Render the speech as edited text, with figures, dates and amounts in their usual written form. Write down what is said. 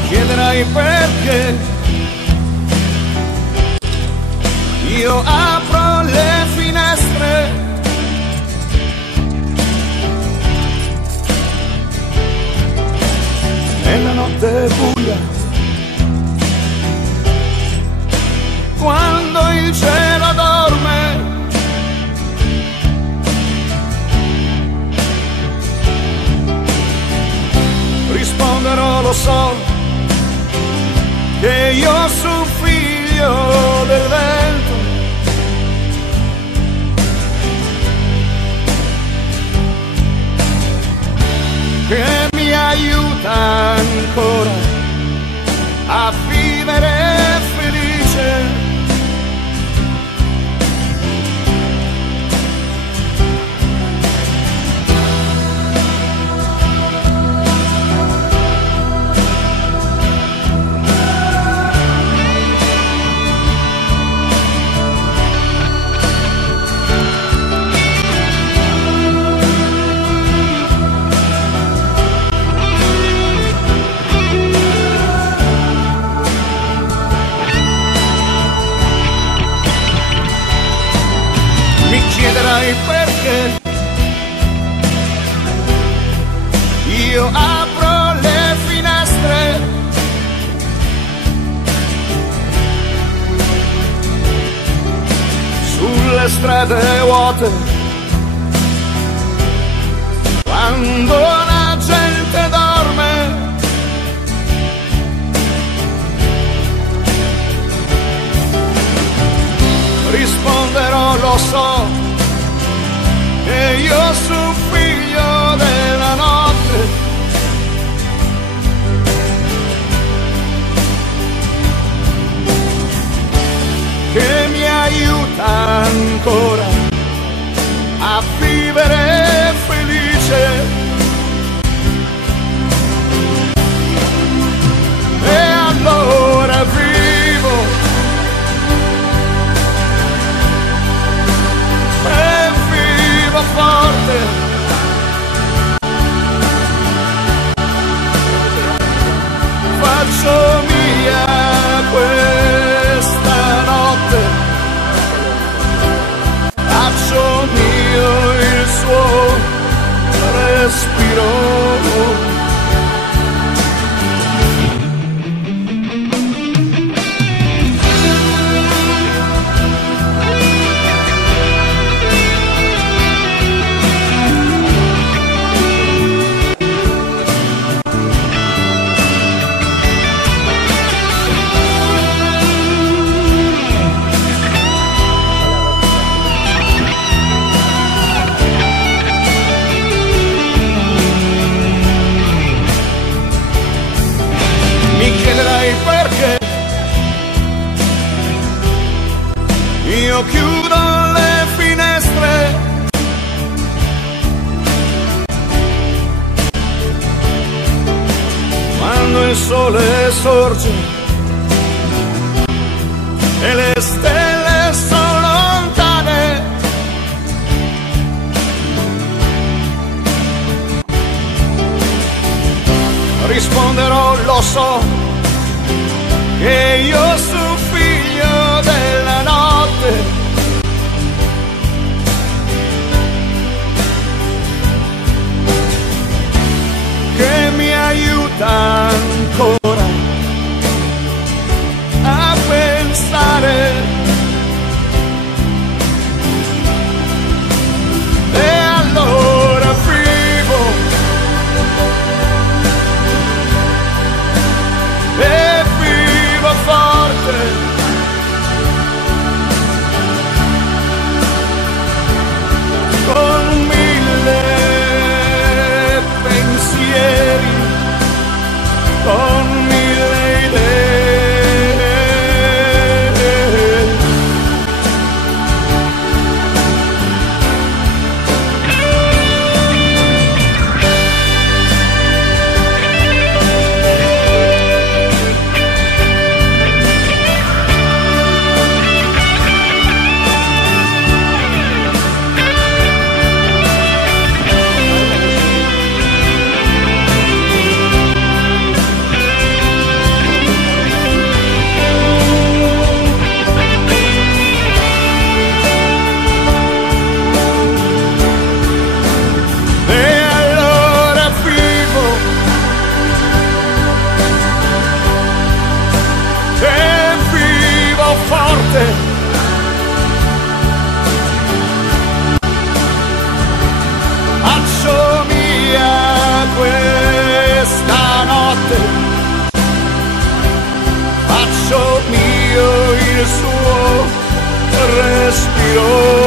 Mi chiederai perché io apro le finestre nella notte buia, quando il cielo dorme. Risponderò, lo so, che io sono figlio del vento, che mi aiuta ancora a vivere felice. Chiederai perché io apro le finestre sulle strade vuote, quando la gente dorme. Risponderò, lo so, che io sono figlio della notte, che mi aiuta ancora a vivere felice. E allora vivo forte, faccio mia questa notte, faccio mio il suo respiro. Perché io chiudo le finestre quando il sole sorge e le stelle sono lontane. Risponderò, lo so, che io sono figlio della notte, che mi aiuta ancora a pensare. E allora vivo forte, il suo respiro.